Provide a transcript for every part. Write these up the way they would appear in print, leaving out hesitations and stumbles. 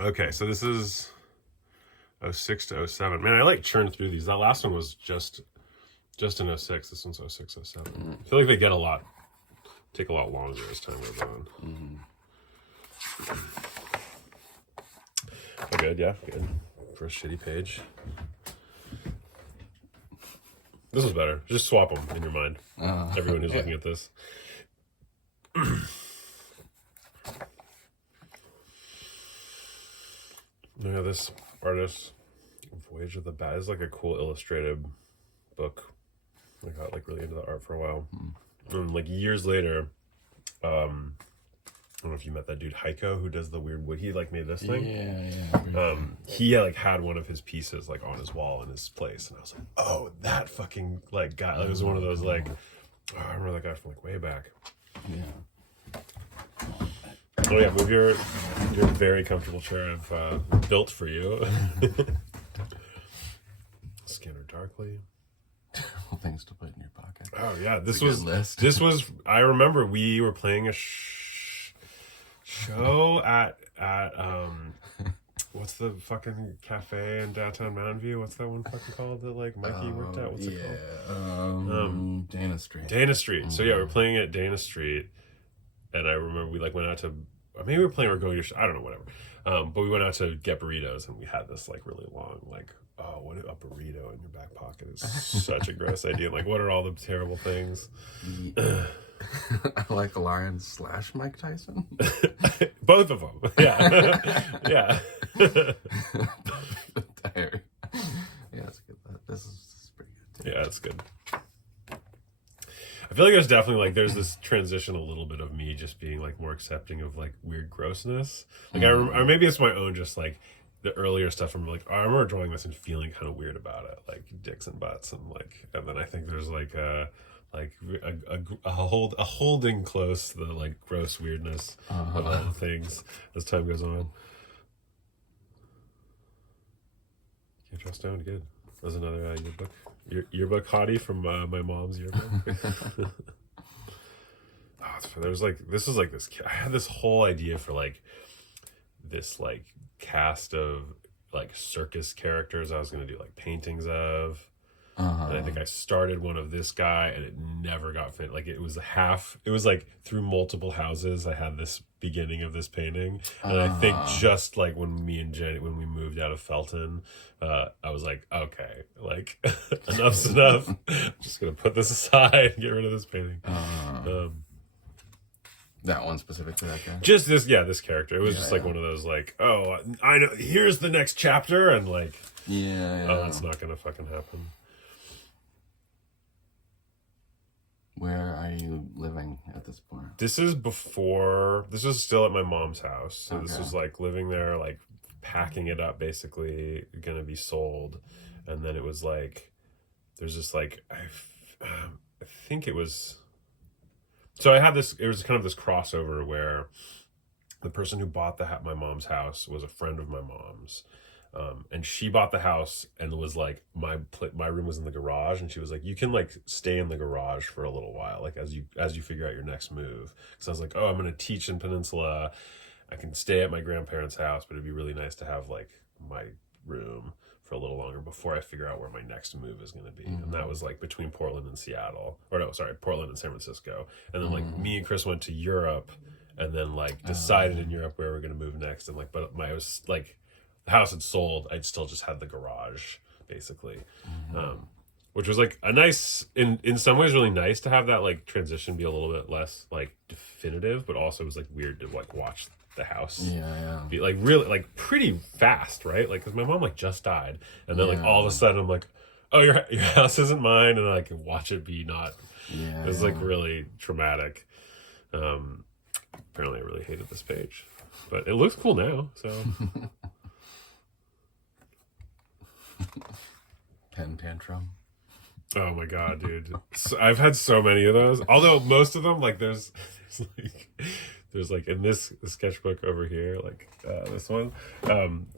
Okay, so this is 06 to 07. Man, I like churned through these. That last one was just in 06. This one's 06, 07. I feel like they get take a lot longer as time goes on. Oh, good, yeah, good. For a shitty page. This was better. Just swap them in your mind. Everyone who's looking at this. Yeah, this artist, Voyage of the Bat, is like a cool illustrated book. I got like really into the art for a while. And like years later, I don't know if you met that dude Heiko who does the weird wood. He like made this thing. Yeah. He like had one of his pieces like on his wall in his place, and I was like, oh, that fucking like guy. It was one of those like, oh, I remember that guy from like way back. Yeah. Oh yeah, move your very comfortable chair I've built for you. Scanner darkly. Well, things to put in your pocket. Oh yeah, this was. I remember we were playing a show at what's the fucking cafe in downtown Mountain View? What's that one fucking called that like Mikey worked at? What's it called? Dana Street. Dana Street. So yeah, we're playing at Dana Street, and I remember we like went out to. Maybe we were playing or going to. I don't know, whatever. But we went out to get burritos, and we had this like really long like. Oh, what a burrito in your back pocket is such a gross idea. Like, what are all the terrible things? I like a lion / Mike Tyson. Both of them. Yeah. Yeah. Yeah, it's good. This is pretty good too. Yeah, it's good. I feel like there's this transition a little bit of me just being like more accepting of like weird grossness. Like or maybe it's my own just like the earlier stuff. I'm like, oh, I remember drawing this and feeling kind of weird about it, like dicks and butts and like, and then I think there's like a holding close the like gross weirdness of all the things as time goes on. Can't trust down. Good. That was another yearbook hottie from my mom's yearbook. I had this whole idea for like this like cast of like circus characters I was going to do like paintings of. And I think I started one of this guy and it never got finished. Like it was like through multiple houses I had this beginning of this painting. And I think just like when me and Jenny, when we moved out of Felton, I was like, okay, like enough's enough. I'm just going to put this aside and get rid of this painting. That one specifically, that guy? Just this character. It was just like one of those like, oh, I know, here's the next chapter. And like, oh, that's not going to fucking happen. Where are you living at this point? This is still at my mom's house. So this was like living there, like packing it up, basically gonna be sold. And then it was like, there's this like, I think it was, so I had this, it was kind of this crossover where the person who bought my mom's house was a friend of my mom's. And she bought the house and was like, my room was in the garage, and she was like, you can like stay in the garage for a little while, like as you figure out your next move. Because I was like, oh, I'm gonna teach in Peninsula, I can stay at my grandparents' house, but it'd be really nice to have like my room for a little longer before I figure out where my next move is gonna be. And that was like between Portland and Seattle, Portland and San Francisco. And then like me and Chris went to Europe, and then like decided in Europe where we're gonna move next. And like, but I was like, the house had sold, I'd still just had the garage, basically. Which was like a nice, in some ways really nice to have that like transition be a little bit less like definitive, but also it was like weird to like watch the house be like really like pretty fast, right? Like, because my mom like just died, and then like all of a sudden I'm like, oh, your house isn't mine, and I can watch it be not. It was like really traumatic. Apparently I really hated this page, but it looks cool now, so. Pen tantrum. Oh my god, dude! I've had so many of those. Although most of them, like there's like in this sketchbook over here, like this one,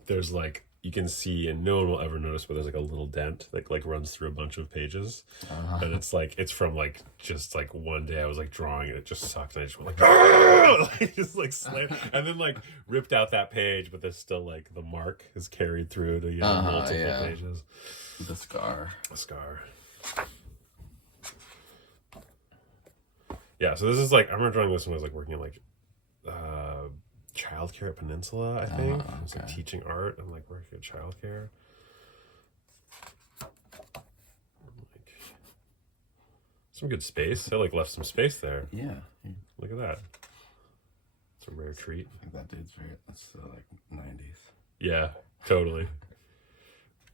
there's like you can see, and no one will ever notice, but there's like a little dent that like runs through a bunch of pages, and it's from like just like one day I was like drawing and it just sucked, and I just went like, just like slammed, and then like ripped out that page, but there's still like the mark is carried through to multiple pages. The scar. Yeah, so this is like, I remember drawing this when I was like working in like childcare at Peninsula, I think. I was like teaching art and like working at childcare. Like, some good space. I like left some space there. Yeah. Look at that. It's a rare treat. I think that dude's very, that's like 90s. Yeah, totally.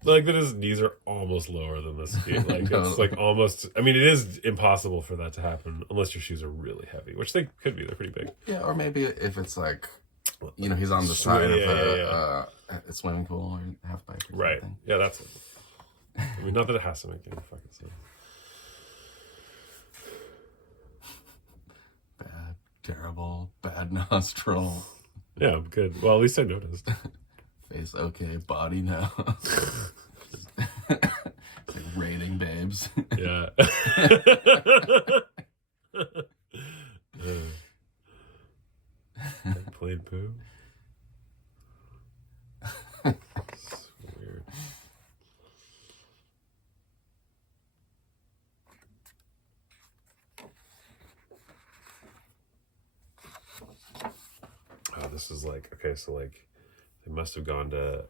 Like that his knees are almost lower than this feet. Like it's like almost. I mean, it is impossible for that to happen unless your shoes are really heavy, which they could be. They're pretty big. Yeah, or maybe if it's like, you know, he's on the side of a swimming pool or half pipe. Or right. something. Yeah, that's it. I mean, not that it has to make any fucking sense. Bad, terrible, bad nostril. Yeah, good. Well, at least I noticed. Face okay, body no. It's like rating babes. Yeah. Played poo. It's weird. Oh, this is like, okay, so like they must have gone to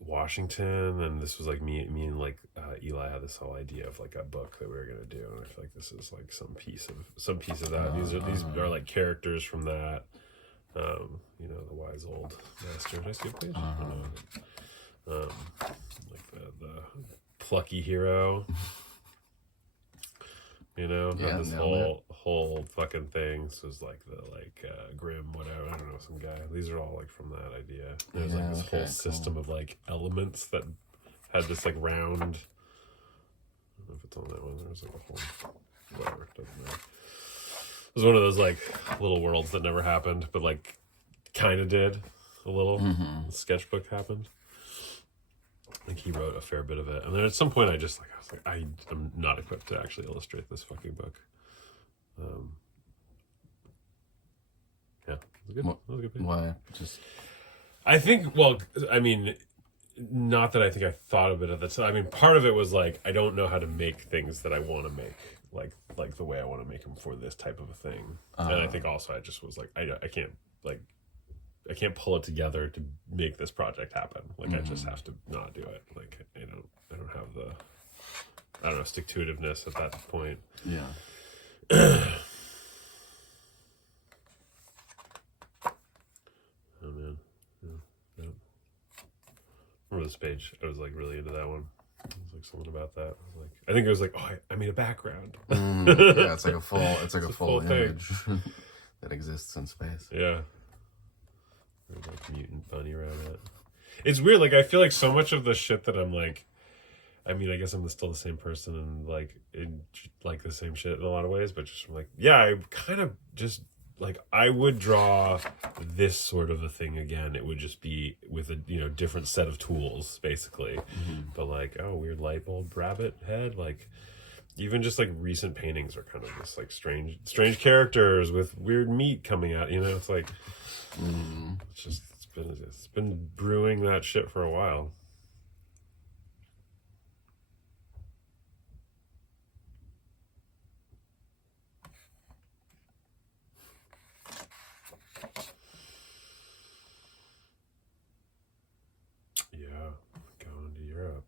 Washington, and this was like me and like Eli had this whole idea of like a book that we were gonna do, and I feel like this is like some piece of that. These are like characters from that. You know, the wise old master. Did I skip page? Like the plucky hero. You know, yeah, this whole fucking thing. So it's like the Grim, whatever. I don't know, some guy. These are all like from that idea. There's like this whole system of like elements that had this like round. I don't know if it's on that one. There's like a whole whatever. Doesn't matter. It was one of those like little worlds that never happened, but like kind of did a little. The sketchbook happened. I think he wrote a fair bit of it, and then at some point I was like, I'm not equipped to actually illustrate this fucking book. Yeah, it was a good page. Why? Just I think. Well, I mean, not that I think I thought of it at the time. I mean, part of it was like I don't know how to make things that I want to make, like the way I want to make them for this type of a thing. And I think also I just was like, I can't pull it together to make this project happen. Like I just have to not do it. Like I don't have the stick to itiveness at that point. yeah. Oh man, yeah. Remember this page? I was like really into that one. It was like something about that. I was like, I think it was like, oh, I made a background. Yeah, it's like a full thing. image that exists in space. Yeah. There's like mutant bunny around it. It's weird. Like I feel like so much of the shit that I'm like, I mean, I guess I'm still the same person and like the same shit in a lot of ways, but just like, yeah, I kind of just like I would draw this sort of a thing again. It would just be with a different set of tools, basically. But like, oh, weird light bulb rabbit head, like even just like recent paintings are kind of just like strange characters with weird meat coming out. It's like it's been brewing that shit for a while. Going to Europe.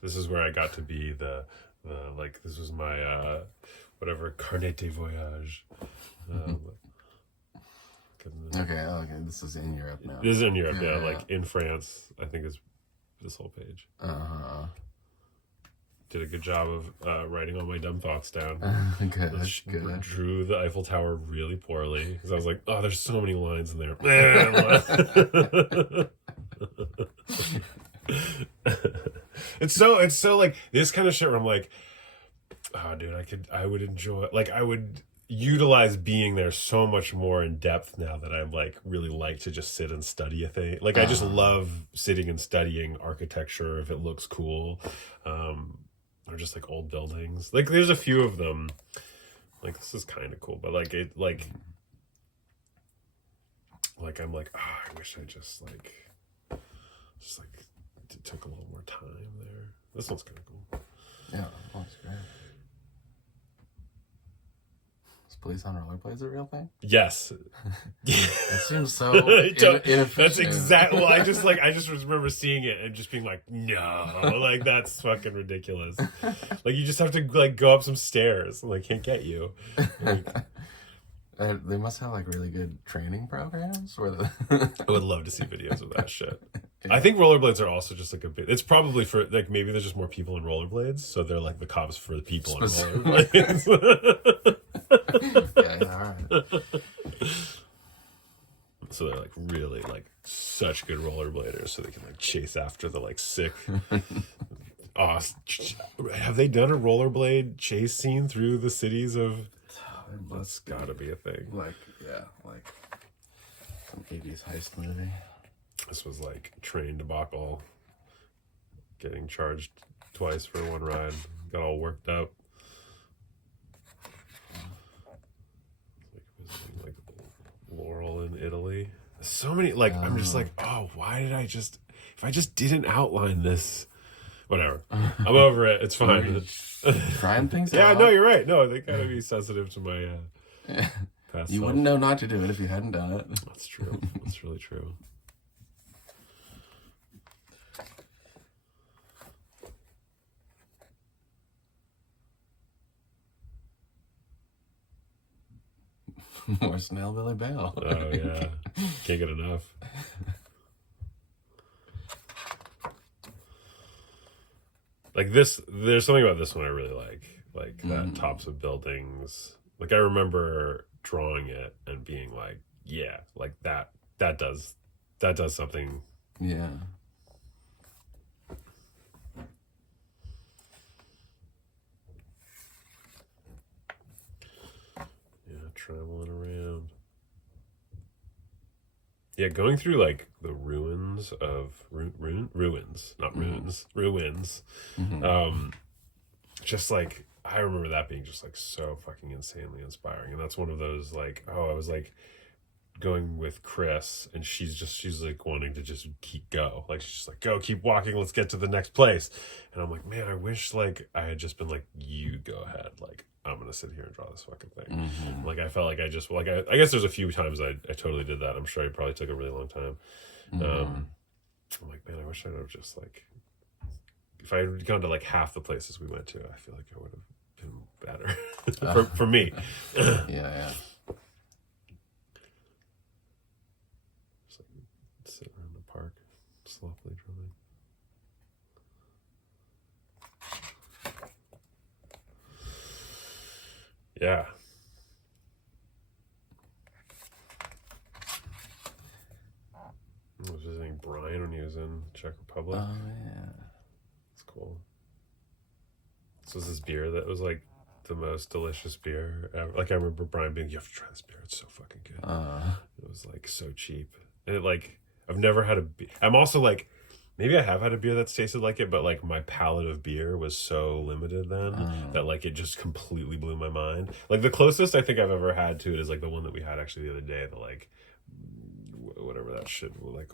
This is where I got to be the like this was my whatever carnet de voyage. Okay, this is in Europe now. This is in Europe, yeah. Like in France, I think is this whole page. Did a good job of writing all my dumb thoughts down. Good. Drew the Eiffel Tower really poorly because I was like, oh, there's so many lines in there. It's so like this kind of shit where I'm like, Oh, dude, I would enjoy, like, I would utilize being there so much more in depth now that I'm like really like to just sit and study a thing. Like, I just love sitting and studying architecture if it looks cool, or just like old buildings. Like, there's a few of them. Like, this is kind of cool, but like I'm like, oh, I wish I just like took a little more time there. This one's kind of cool. Yeah, that's great. Is police on rollerblades a real thing? Yes. It seems so inefficient. That's exactly. Well, I just remember seeing it and just being like, no, like that's fucking ridiculous. Like, you just have to like go up some stairs. Like, can't get you. Like, they must have like really good training programs where I would love to see videos of that shit. Yeah. I think rollerblades are also just like a bit. It's probably for like, maybe there's just more people in rollerblades, so they're like the cops for the people on rollerblades. Yeah, all right. So they're like really like such good rollerbladers, so they can like chase after the like sick. Oh, have they done a rollerblade chase scene through the cities of? That's gotta be a thing. Like some 80s heist movie. This was like train debacle. Getting charged twice for one ride. Got all worked up. Visiting like Laurel in Italy. So many like I'm just like, oh, why did I just, if I just didn't outline this, whatever. I'm over it. It's fine. Trying things yeah, out. no, you're right. No, they gotta be sensitive to my past You self. wouldn't know not to do it if you hadn't done it. That's true. That's really true. More Snail Billy Bale. Oh yeah, can't get enough. Like this, there's something about this one I really like that tops of buildings. Like, I remember drawing it and being like, yeah, like that does something. Yeah. Traveling around. Yeah, going through like the ruins of ruins, not ruins, ruins. Just like, I remember that being just like so fucking insanely inspiring. And that's one of those like, oh, I was like going with Chris and she's like wanting to just go. Like, she's just like, go, keep walking, let's get to the next place. And I'm like, man, I wish like I had just been like, you go ahead, like I'm gonna sit here and draw this fucking thing. Like, I felt like I just like I guess there's a few times I totally did that. I'm sure it probably took a really long time. I'm like, man, I wish I'd have just like, if I had gone to like half the places we went to, I feel like I would have been better for me. Yeah. Just like sit around the park, softly drawing. Yeah. I was visiting Brian when he was in Czech Republic. Oh, yeah. It's cool. This was this beer that was like the most delicious beer ever. Like, I remember Brian being, you have to try this beer. It's so fucking good. It was like so cheap. And it like, I've never had a beer. I'm also like, maybe I have had a beer that's tasted like it, but like my palate of beer was so limited then that like it just completely blew my mind. Like, the closest I think I've ever had to it is like the one that we had actually the other day, the like whatever that shit, like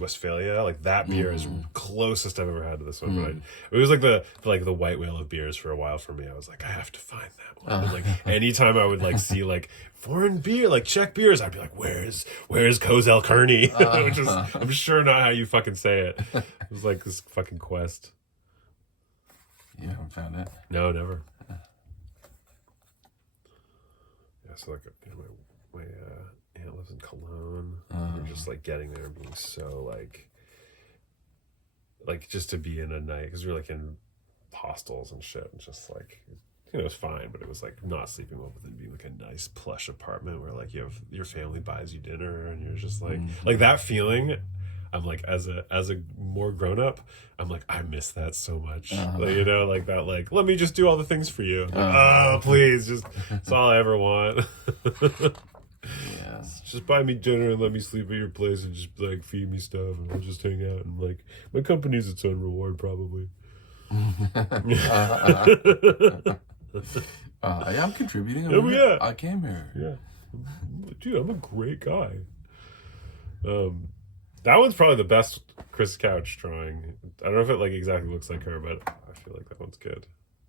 Westphalia. Like, that beer is closest I've ever had to this one. But it was like the white whale of beers for a while for me. I was like, I have to find that one. And like, anytime I would like see like foreign beer, like Czech beers, I'd be like, where's Kozel Kearney? Which is, I'm sure not how you fucking say it. It was like this fucking quest. You haven't found it? No, never. Yeah, so like, my aunt lives in Cologne. We're just like getting there and being so like just to be in a night, because we were like in hostels and shit, and just like, you know, it was fine, but it was like not sleeping well, but then being like a nice plush apartment where like you have your family buys you dinner and you're just like that feeling. I'm like, as a more grown up, I'm like, I miss that so much. Uh-huh. Like, you know, like that, like, let me just do all the things for you. Like, oh, please, just that's all I ever want. Yeah. Just buy me dinner and let me sleep at your place and just like feed me stuff and we'll just hang out and like my company's its own reward probably. Yeah, I'm contributing. Yeah. I came here. Yeah, dude, I'm a great guy. That one's probably the best Chris Couch drawing. I don't know if it like exactly looks like her, but I feel like that one's good.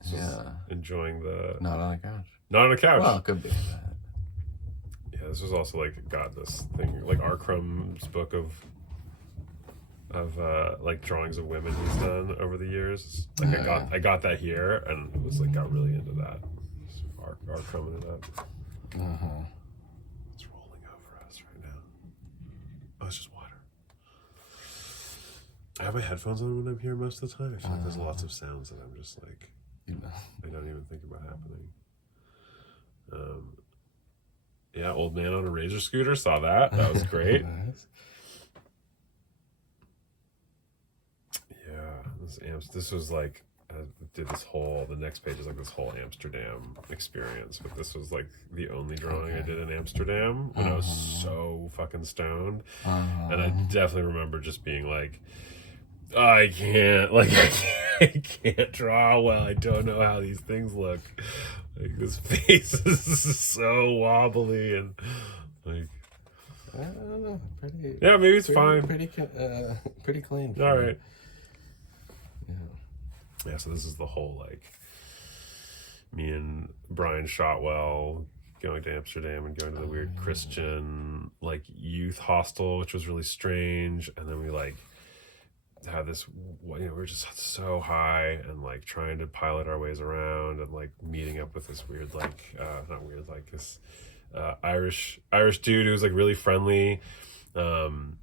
Just enjoying the not on a couch. Not on a couch. Well, it could be that. Yeah, this was also like got this thing like R. Crumb's book of like drawings of women he's done over the years. Like I got that here and it was like got really into that. R. Crumb it up. It's rolling over us right now. Oh, it's just water. I have my headphones on when I'm here most of the time. I feel like there's lots of sounds that I'm just like I don't even think about happening. Yeah, old man on a Razor scooter. Saw that. That was great. Nice. Yeah, this was like I did this whole. The next page is like this whole Amsterdam experience, but this was like the only drawing I did in Amsterdam when I was so fucking stoned, and I definitely remember just being like, I can't draw well. I don't know how these things look. Like this face is so wobbly and like I don't know. Yeah, maybe it's fine. Pretty clean. All right. Yeah. Yeah. So this is the whole like me and Brian Shotwell going to Amsterdam and going to the weird Christian like youth hostel, which was really strange, and then we like had this, you know, we were just so high and like trying to pilot our ways around and like meeting up with this weird like not weird like this Irish dude who was like really friendly and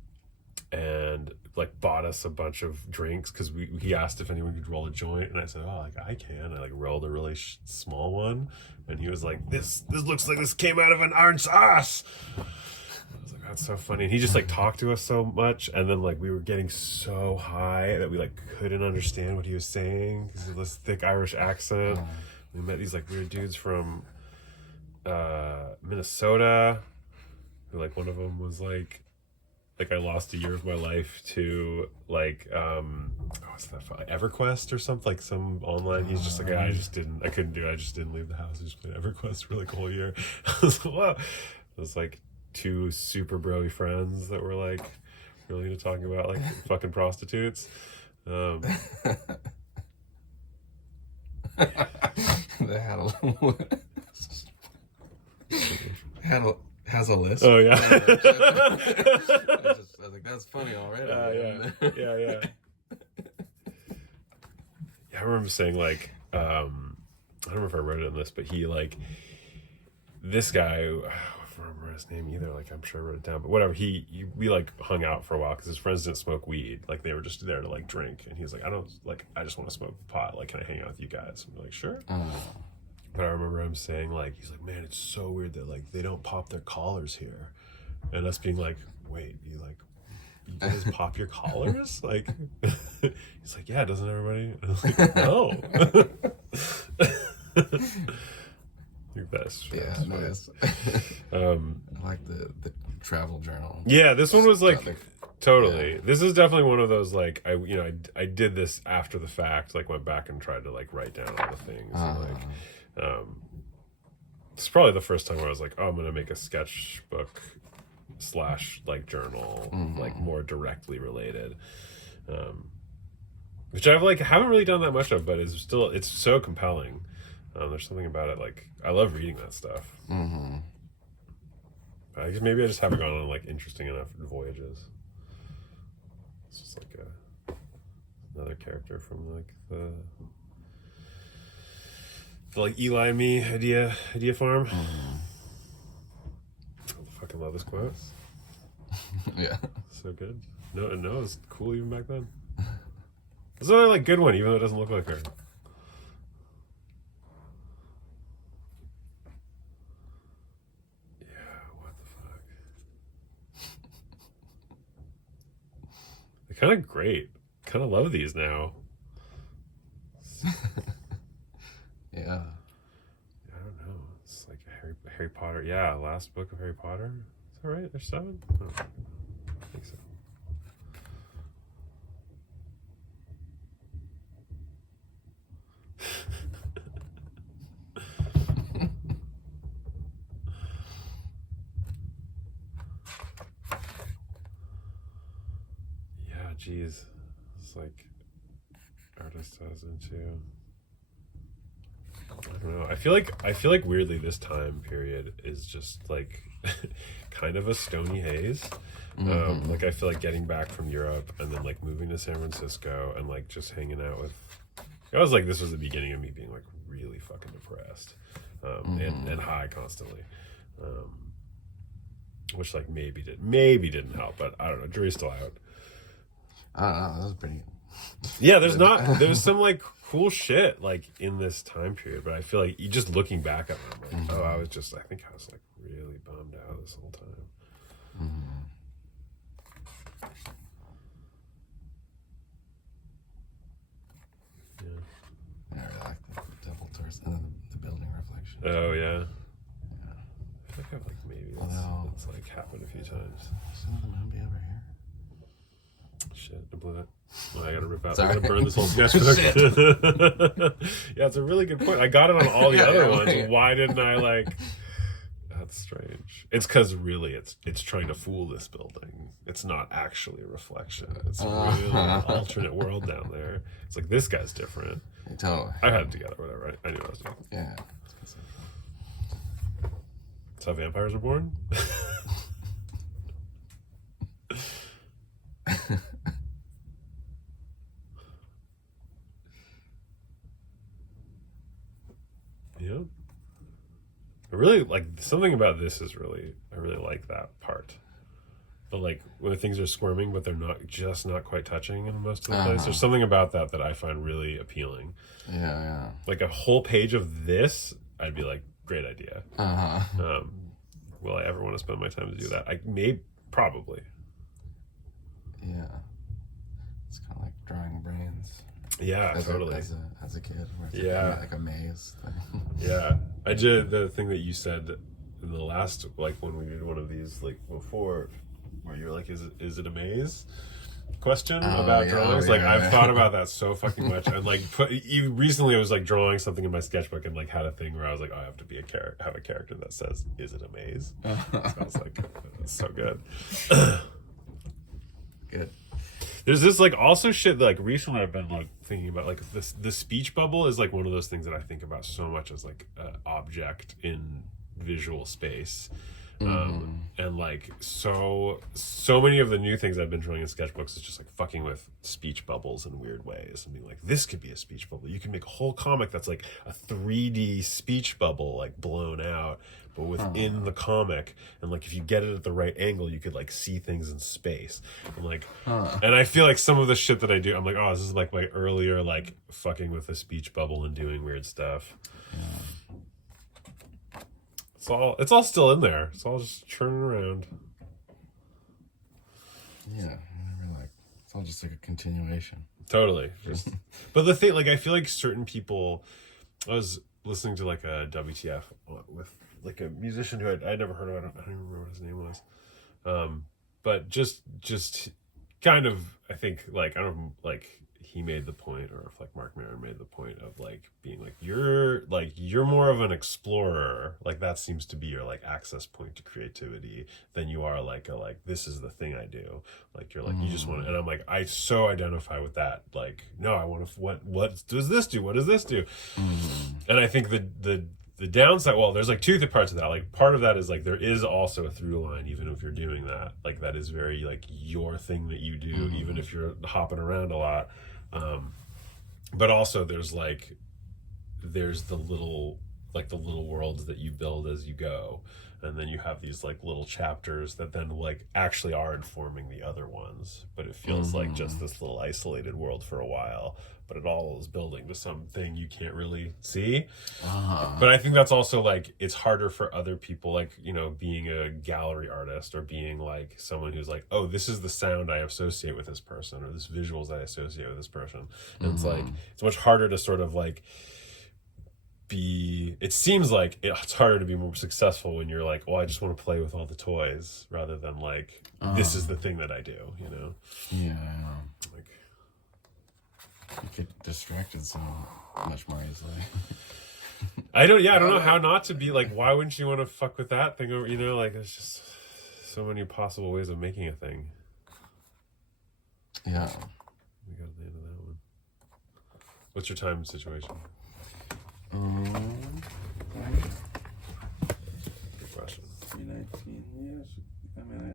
like bought us a bunch of drinks because he asked if anyone could roll a joint and I said, oh, like I can. I like rolled a really small one and he was like, this looks like this came out of an orange sauce. I was like, that's so funny. And he just like talked to us so much, and then like we were getting so high that we like couldn't understand what he was saying because of this thick Irish accent. We met these like weird dudes from Minnesota, who like one of them was like I lost a year of my life to like what's that EverQuest or something, like some online. He's just like, I couldn't do it. I just didn't leave the house. I just played EverQuest for like a whole year. I was like, wow. It was like two super broy friends that were like really into talking about like fucking prostitutes. They had has a list. Oh yeah. I was like, that's funny already. Yeah. I remember saying like, I don't remember if I wrote it in this, but he like this guy. I don't remember his name either. Like I'm sure I wrote it down, but whatever. We like hung out for a while because his friends didn't smoke weed. Like they were just there to like drink, and he was like, I just want to smoke pot. Like, can I hang out with you guys? And we're like, sure. But I remember him saying like, he's like, man, it's so weird that like they don't pop their collars here, and us being like, wait, you guys pop your collars? Like, he's like, yeah, doesn't everybody? And I was like, no. Your best. Yeah, nice. I like the travel journal. Yeah, this one was like totally. Yeah. This is definitely one of those like I did this after the fact. Like went back and tried to like write down all the things. And, like, it's probably the first time where I was like, oh, I'm gonna make a sketchbook / like journal, like more directly related. Which I've like haven't really done that much of, but it's so compelling. There's something about it, like I love reading that stuff. I guess maybe I just haven't gone on like interesting enough voyages. It's just like another character from like the like Eli and me idea farm. I fucking love this quote. Yeah, so good. No, it's cool even back then. It's another like good one, even though it doesn't look like her. They're kind of great. Kind of love these now. Yeah. I don't know. It's like Harry Potter. Yeah, last book of Harry Potter. Is that right? There's 7? Oh, I think so. Yeah, geez. It's like artist I was into. I don't know. I feel like weirdly this time period is just like kind of a stony haze. Like I feel like getting back from Europe and then like moving to San Francisco and like just hanging out with. I was like, this was the beginning of me being like really fucking depressed, and high constantly, which like maybe didn't help, but I don't know. Jury's still out. I don't know. That was pretty. Yeah, there's some like cool shit like in this time period, but I feel like you just looking back at them, like, I think I was like really bummed out this whole time. Yeah. I really like the double doors and then the building reflection. Oh yeah. I feel like I've like maybe it's like happened a few times. Shouldn't the moon be over here? Shit, I blew that. Well, I gotta rip out. I'm gonna burn this whole sketchbook. Yeah, it's a really good point. I got it on all the other ones. Why didn't I like? That's strange. It's because really, it's trying to fool this building. It's not actually a reflection. It's a really alternate world down there. It's like this guy's different. Totally. I had it together. Whatever. I knew what I was doing. Yeah. That's how vampires are born. Yeah. I really like something about this is I really like that part. But like when things are squirming, but they're not quite touching in most of the place. There's something about that I find really appealing. Yeah. Like a whole page of this, I'd be like, great idea. Will I ever want to spend my time to do that? I may, probably. Yeah. It's kind of like drawing brains. Yeah, totally. As a kid. Where it's like a maze thing. Yeah. I did the thing that you said in the last, like when we did one of these, like before, where you're like, is it a maze? Question about drawings. I've thought about that so fucking much. And like recently I was like drawing something in my sketchbook and like had a thing where I was like, oh, I have to have a character that says, is it a maze? So I was like, that's so good. Good. There's this like also shit that, like recently I've been like thinking about like the speech bubble is like one of those things that I think about so much as like an object in visual space. And like so many of the new things I've been drawing in sketchbooks is just like fucking with speech bubbles in weird ways and being like, this could be a speech bubble. You can make a whole comic that's like a 3D speech bubble like blown out, but within the comic, and like if you get it at the right angle, you could like see things in space. And like and I feel like some of the shit that I do, I'm like, oh, this is like my earlier like fucking with the speech bubble and doing weird stuff. It's all still in there. It's all just churning around. Yeah, it's all just like a continuation. Totally. But the thing, like, I feel like certain people. I was listening to like a WTF with like a musician who I'd never heard of. I don't even remember what his name was. But just kind of, I think like I don't know, like he made the point, or if like Mark Maron made the point of like being like you're more of an explorer, like that seems to be your like access point to creativity than you are like this is the thing I do, like you're like you just want to, and I'm like I so identify with that, like no, I want to what does this do, what does this do? And I think the downside, well, there's like two parts of that. Like part of that is like there is also a through line, even if you're doing that, like that is very like your thing that you do, even if you're hopping around a lot. But also there's the little like the little worlds that you build as you go, and then you have these like little chapters that then like actually are informing the other ones, but it feels like just this little isolated world for a while, but it all is building to something you can't really see. But I think that's also like it's harder for other people, like, you know, being a gallery artist or being like someone who's like, oh, this is the sound I associate with this person, or this visuals I associate with this person. And it's like it's much harder to sort of like it seems like it's harder to be more successful when you're like, well, I just want to play with all the toys rather than like this is the thing that I do, you know. Yeah, like you get distracted so much more easily. I don't know how not to be like, why wouldn't you want to fuck with that thing, or, you know, like there's just so many possible ways of making a thing. Yeah, we got the end of that one. What's your time situation?